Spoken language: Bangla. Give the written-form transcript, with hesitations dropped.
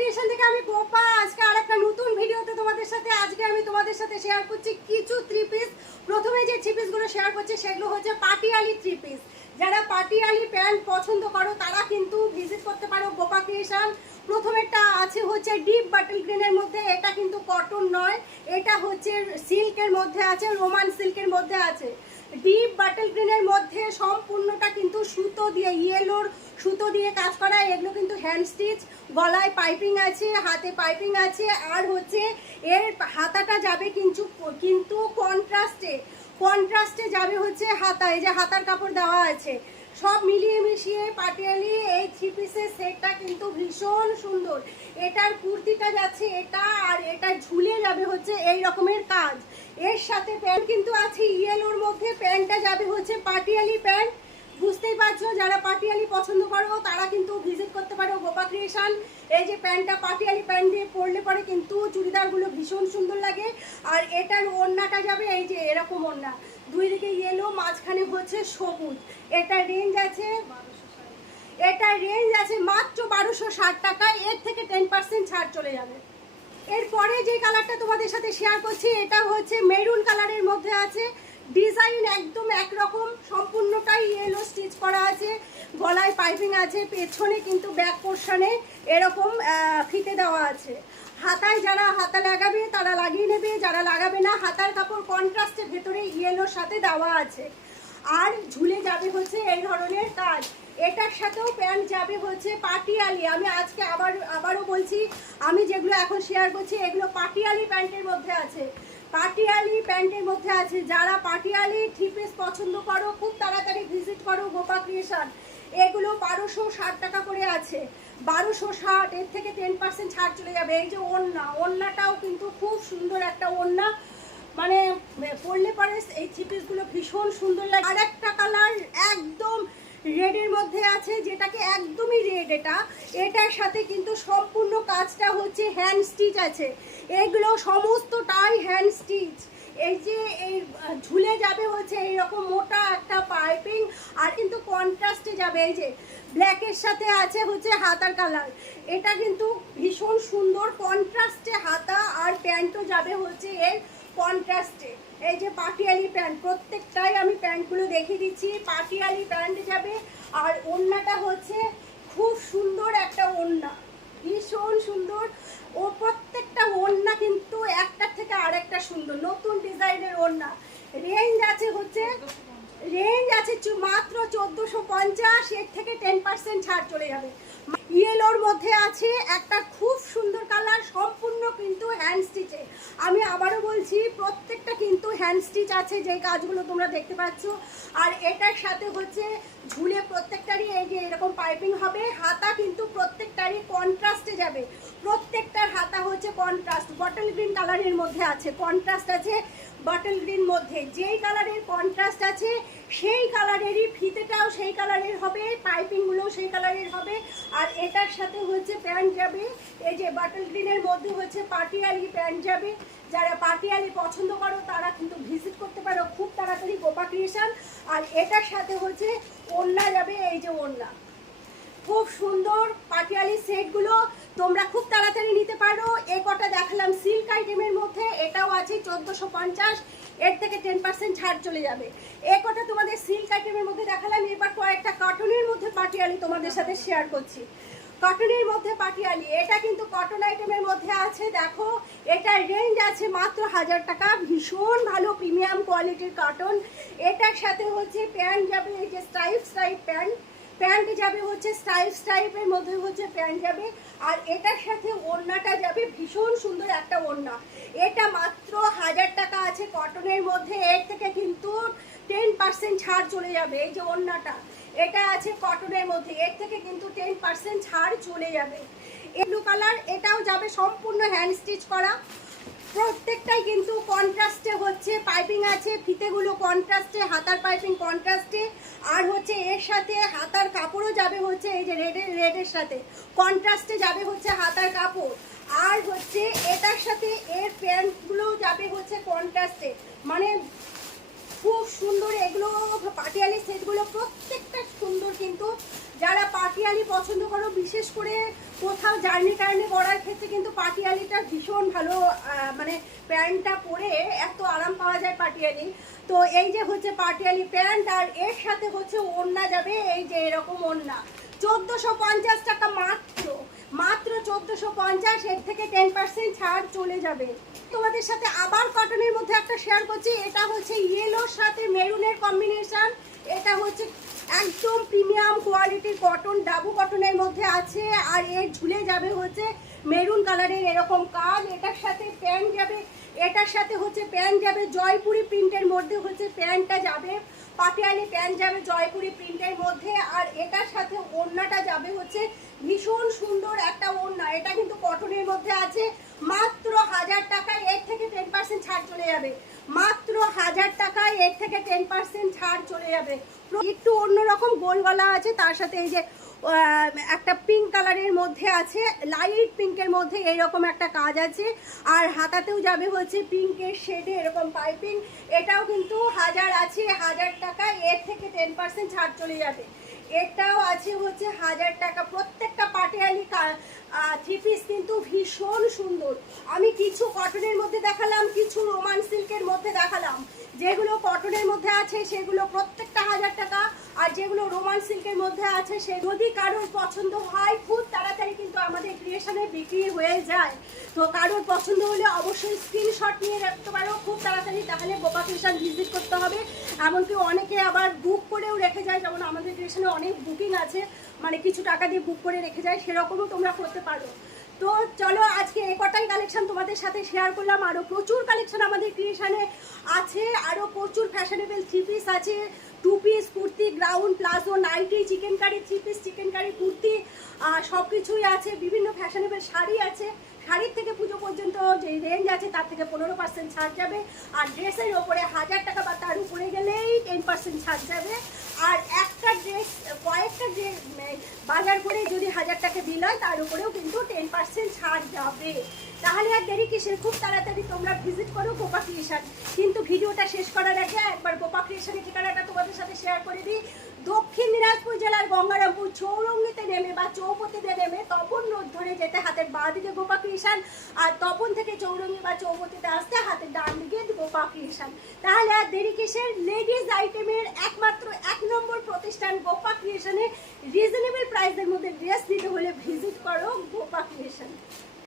ক্রিয়েশন থেকে আমি গোপা আজকে আরেকটা নতুন ভিডিওতে তোমাদের সাথে শেয়ার করছি কিছু থ্রি পিস। প্রথমে যে থ্রি পিসগুলো শেয়ার করছি সেগুলো হচ্ছে পাটিয়ালি থ্রি পিস। যারা পাটিয়ালি প্যান্ট পছন্দ করো তারা কিন্তু ভিজিট করতে পারো গোপা ক্রিয়েশন। প্রথমেরটা আছে হচ্ছে ডিপ বাটল গ্রিনের মধ্যে, এটা কিন্তু কটন নয়, এটা হচ্ছে সিল্কের মধ্যে আছে, রোমান সিল্কের মধ্যে আছে। ডিপ বাটল গ্রিনের মধ্যে সম্পূর্ণটা কিন্তু সুতো দিয়ে, ইয়েলোর সুতো দিয়ে কাজ করা। এগুলো কিন্তু হ্যান্ড স্টিচ, গলায় পাইপিং আছে, হাতে পাইপিং আছে, আর হচ্ছে এর হাতাটা যাবে কিন্তু কন্ট্রাস্টে যাবে হচ্ছে হাতা। এই যে হাতার কাপড় দেওয়া আছে, সব মিলিয়ে মিশিয়ে পাটিয়ালি এই থ্রি পিসের সেটটা কিন্তু ভীষণ সুন্দর। এটার কুর্তিটা যাচ্ছে এটা, আর এটা ঝুলে যাবে হচ্ছে এই রকমের কাজ। এর সাথে প্যান্ট কিন্তু আছে ইয়েলোর মধ্যে, প্যান্টটা যাবে হচ্ছে পাটিয়ালি প্যান্ট। বুঝতেই পারছো, যারা পাটিয়ালি পছন্দ করো তারা কিন্তু ভিজিট করতে পারো গোপা ক্রিয়েশন। এই যে প্যান্টটা পাটিয়ালি প্যান্ট দিয়ে পরলে পরে কিন্তু চুড়িদারগুলো ভীষণ সুন্দর লাগে। আর এটার ওড়নাটা যাবে এই যে এরকম ওড়না, দুই দিকে ইয়েলো, মাঝখানে হচ্ছে সবুজ। এটার রেঞ্জ আছে মাত্র 1260 টাকায়। এর থেকে 10% ছাড় চলে যাবে। এরপরে যে কালারটা তোমাদের সাথে শেয়ার করছি এটা হচ্ছে মেরুন কালারের মধ্যে আছে। ডিজাইন একদম একরকম, সম্পূর্ণটাই ইয়েলো স্টিচ করা আছে, গলায় পাইপিং আছে, পেছনে কিন্তু ব্যাক পোর্শনে এরকম ফিতে দেওয়া আছে। হাতায় যারা হাতা লাগাবে তারা লাগিয়ে নেবে, যারা লাগাবে না হাতার কাপড় কন্ট্রাস্টের ভেতরে ইয়েলোর সাথে দেওয়া আছে। আর ঝুলে যাবে হচ্ছে এই ধরনের কাজ। এটার সাথেও প্যান্ট যাবে হচ্ছে পাটিয়ালি। আমি আজকে আবারও বলছি, আমি যেগুলো এখন শেয়ার করছি এগুলো পাটিয়ালি প্যান্টের মধ্যে আছে, পাটিয়ালি প্যান্টের মধ্যে আছে। যারা পাটিয়ালি থ্রি পিস পছন্দ করো খুব তাড়াতাড়ি ভিজিট করো গোপা ক্রিয়েশন। এগুলো 1260 টাকা করে আছে, 1260। এর থেকে 10% ছাড় চলে যাবে। এই যে ওড়নাটাও কিন্তু খুব সুন্দর একটা ওড়না, মানে পরলে পরে এই থ্রি পিসগুলো ভীষণ সুন্দর লাগে। আর একটা কালার একদম রেডের মধ্যে আছে, যেটাকে একদমই রেড। এটার সাথে কিন্তু সম্পূর্ণ কাজটা হচ্ছে হ্যান্ড স্টিচ আছে, এগুলো সমস্তটাই হ্যান্ড স্টিচ। এই যে এই ঝুলে যাবে হচ্ছে এইরকম মোটা একটা পাইপিং, আর কিন্তু কন্ট্রাস্টে যাবে। এই যে ব্ল্যাকের সাথে আছে হচ্ছে হাতার কালার, এটা কিন্তু ভীষণ সুন্দর কন্ট্রাস্টে হাতা, আর প্যান্টও যাবে হচ্ছে এর কন্ট্রাস্টে। এই যে পাটিয়ালি প্যান্ট, প্রত্যেকটাই আমি প্যান্টগুলো দেখিয়ে দিচ্ছি। পাটিয়ালি প্যান্ট যাবে, আর ওড়নাটা হচ্ছে খুব সুন্দর একটা ওড়না, ভীষণ সুন্দর। ও প্রত্যেকটা ওড়না কিন্তু একটার থেকে আরেকটা সুন্দর, নতুন ডিজাইনের ওড়না। রেঞ্জ আছে মাত্র 1450। এর থেকে 10% ছাড় চলে যাবে। ইয়েলোর মধ্যে আছে একটা খুব সুন্দর কালার, সম্পূর্ণ কিন্তু হ্যান্ড স্টিচে। আমি আবারও বলছি প্রত্যেকটা কিন্তু হ্যান্ড স্টিচ আছে, যে কাজগুলো তোমরা দেখতে পাচ্ছ। আর এটার সাথে হচ্ছে ঝুলে প্রত্যেকটারই এই যে এরকম পাইপিং হবে। হাতা কিন্তু প্রত্যেকটারই কন্ট্রাস্টে যাবে, প্রত্যেকটার হাতা হচ্ছে কন্ট্রাস্ট। বটল গ্রিন কালারের মধ্যে আছে, কন্ট্রাস্ট আছে বটল গ্রিন মধ্যে। যেই কালারের কন্ট্রাস্ট আছে সেই কালারেরই ফিতেটাও সেই কালারের হবে, পাইপিংগুলোও সেই কালারের হবে। আর এটার সাথে হচ্ছে প্যান্ট যাবে এই যে বটল গ্রিনের মধ্যে হচ্ছে পাটিয়ালি প্যান্ট যাবে। যারা পাটিয়ালি পছন্দ করো তারা কিন্তু ভিজিট করতে পারো খুব তাড়াতাড়ি গোপা ক্রিয়েশন। আর এটার সাথে হচ্ছে ওড়না যাবে, এই যে ওড়না খুব সুন্দর। পাটিয়ালি সেটগুলো তোমরা খুব তাড়াতাড়ি নিতে পারো। এ কটা দেখালাম সিল্ক আইটেমের মধ্যে, এটাও আছে 1450। এর থেকে 10% ছাড় চলে যাবে। এ কটা তোমাদের সিল্ক আইটেমের মধ্যে দেখালাম। এবার কয়েকটা কটনের মধ্যে পাটিয়ালি তোমাদের সাথে শেয়ার করছি। কটনের মধ্যে পাটিয়ালি, এটা কিন্তু কটন আইটেমের মধ্যে আছে। দেখো এটার রেঞ্জ আছে মাত্র 1000 টাকা, ভীষণ ভালো প্রিমিয়াম কোয়ালিটির কটন। এটার সাথে হচ্ছে প্যান্ট যাবে এই যে স্ট্রাইপ প্যান্ট যাবে হচ্ছে স্ট্রাইপের মধ্যে হচ্ছে প্যান্ট যাবে। আর এটার সাথে ওড়নাটা যাবে ভীষণ সুন্দর একটা ওড়না। এটা মাত্র 1000 টাকা আছে কটনের মধ্যে। এর থেকে কিন্তু 10% ছাড় চলে যাবে। এই যে ওড়নাটা, এটা আছে কটনের মধ্যে, এর থেকে কিন্তু 10% ছাড় চলে যাবে। এই ব্লু কালার, এটাও যাবে সম্পূর্ণ হ্যান্ড স্টিচ করা। প্রত্যেকটাই কিন্তু কন্ট্রাস্টে হচ্ছে পাইপিং আছে, ফিতেগুলো কন্ট্রাস্টে, হাতার পাইপিং কন্ট্রাস্টে। আর হচ্ছে এর সাথে হাতার কাপড়ও যাবে হচ্ছে এই যে রেডের সাথে কন্ট্রাস্টে যাবে হচ্ছে হাতার কাপড়। আর হচ্ছে এটার সাথে এর প্যান্টগুলোও যাবে হচ্ছে কন্ট্রাস্টে, মানে খুব সুন্দর। এগুলো পাটিয়ালি সেটগুলো প্রত্যেকটা সুন্দর। কিন্তু যারা পাটিয়ালি পছন্দ করো, বিশেষ করে কোথাও জার্নি টার্নি করার ক্ষেত্রে কিন্তু পাটিয়ালিটা ভীষণ ভালো, মানে প্যান্টটা পরে এত আরাম পাওয়া যায় পাটিয়ালি। তো এই যে হচ্ছে পাটিয়ালি প্যান্ট, আর এর সাথে হচ্ছে ওড়না যাবে, এই যে এরকম ওড়না 1450 টাকা মাত্র, মাত্র 1450। এর থেকে 10% ছাড় চলে যাবে। তোমাদের সাথে আবার কটনের মধ্যে একটা শেয়ার করছি, এটা হচ্ছে ইয়েলোর সাথে মেরুনের কম্বিনেশন। এটা হচ্ছে একদম প্রিমিয়াম কোয়ালিটির কটন, ডাবু কটনের মধ্যে আছে, আর এর ঝুলে যাবে হচ্ছে মেরুন কালারের এরকম কাজ। এটার সাথে প্যান্ট যাবে, এটার সাথে হচ্ছে প্যান্ট যাবে জয়পুরি প্রিন্টের মধ্যে, হচ্ছে প্যান্টটা যাবে পাটিয়ালি প্যান্ট যাবে জয়পুরি প্রিন্টের মধ্যে, আর এটার সাথে ওড়নাটা যাবে হচ্ছে ভীষণ সুন্দর একটা ওড়না। এটা কিন্তু কটনের মধ্যে আছে, মাত্র 1000 টাকায় এর থেকে 10% ছাড় চলে যাবে, মাত্র 1000 টাকায় এর থেকে 10% ছাড় চলে যাবে। একটু অন্যরকম গোল গলা আছে, তার সাথে এই যে একটা পিঙ্ক কালারের মধ্যে আছে, লাইট পিঙ্কের মধ্যে এইরকম একটা কাজ আছে, আর হাতাতেও যাবে হচ্ছে পিঙ্কের শেডে এরকম পাইপিং। এটাও কিন্তু 1000 আছে, 1000 টাকা এর থেকে 10% ছাড় চলে যাবে। এটাও আছে হচ্ছে 1000 টাকা। প্রত্যেকটা পাটিয়ালি থ্রি পিস কিন্তু ভীষণ সুন্দর। আমি কিছু কটনের মধ্যে দেখালাম, কিছু রোমান সিল্কের মধ্যে দেখালাম। যেগুলো কটনের মধ্যে আছে সেগুলো প্রত্যেকটা 1000 টাকা, আর যেগুলো রোমান সিল্কের মধ্যে আছে সে যদি কারোর পছন্দ হয় খুব তাড়াতাড়ি কিন্তু আমাদের ক্রিয়েশনে বিক্রি হয়ে যায়। তো কারোর পছন্দ হলে অবশ্যই স্ক্রিনশট নিয়ে রাখতে পারো খুব তাড়াতাড়ি, তাহলে গোপা ক্রিয়েশন ভিজিট করতে হবে। এমনকি অনেকে আবার বুক করেও রেখে যায়, যেমন আমাদের ক্রিয়েশনে অনেক বুকিং আছে, মানে কিছু টাকা দিয়ে বুক করে রেখে যায়, সেরকমও তোমরা করতে পারো। তো চলো আজকে এ কটাই কালেকশন তোমাদের সাথে শেয়ার করলাম। আরও প্রচুর কালেকশন আমাদের ক্রিয়েশনে আছে, আরও প্রচুর ফ্যাশনেবল থ্রি পিস আছে, two piece kurti, ground, palazzo, nightie, chikankari three piece, chikankari kurti, সব কিছুই আছে। বিভিন্ন ফ্যাশনেবল শাড়ি আছে, শাড়ির থেকে পুজো পর্যন্ত যে রেঞ্জ আছে তার থেকে 15% ছাড় যাবে, আর ড্রেসের ওপরে 1000 টাকা বা তার উপরে গেলেই 10% ছাড় যাবে। আর একটা ড্রেস, কয়েকটা ড্রেস বাজার করে যদি 1000 টাকা বিল হয় তার উপরেও কিন্তু 10% ছাড় যাবে। তাহলে আর দেরি কিসের, খুব তাড়াতাড়ি তোমরা ভিজিট করো গোপা ক্রিয়েশন। কিন্তু ভিডিওটা শেষ করার আগে একবার গোপা ক্রিয়েশনের ঠিকানাটা তোমাদের সাথে শেয়ার করে দিই। দক্ষিণ দিনাজপুর জেলার গঙ্গারামপুর চৌরঙ্গিতে নেমে বা চৌপতিতে নেমে তপন রোড ধরে যেতে হাতের বাঁ দিকে গোপা ক্রিয়েশন, আর তপন থেকে চৌরঙ্গি বা চৌপতিতে আসতে হাতের ডান দিকে গোপা ক্রিয়েশন। তাহলে আর দেরি কিসের, লেডিজ আইটেমের একমাত্র 1 নম্বর প্রতিষ্ঠান গোপা ক্রিয়েশনে রিজনেবল প্রাইসের মধ্যে ড্রেস নিতে হলে ভিজিট করো গোপা ক্রিয়েশন।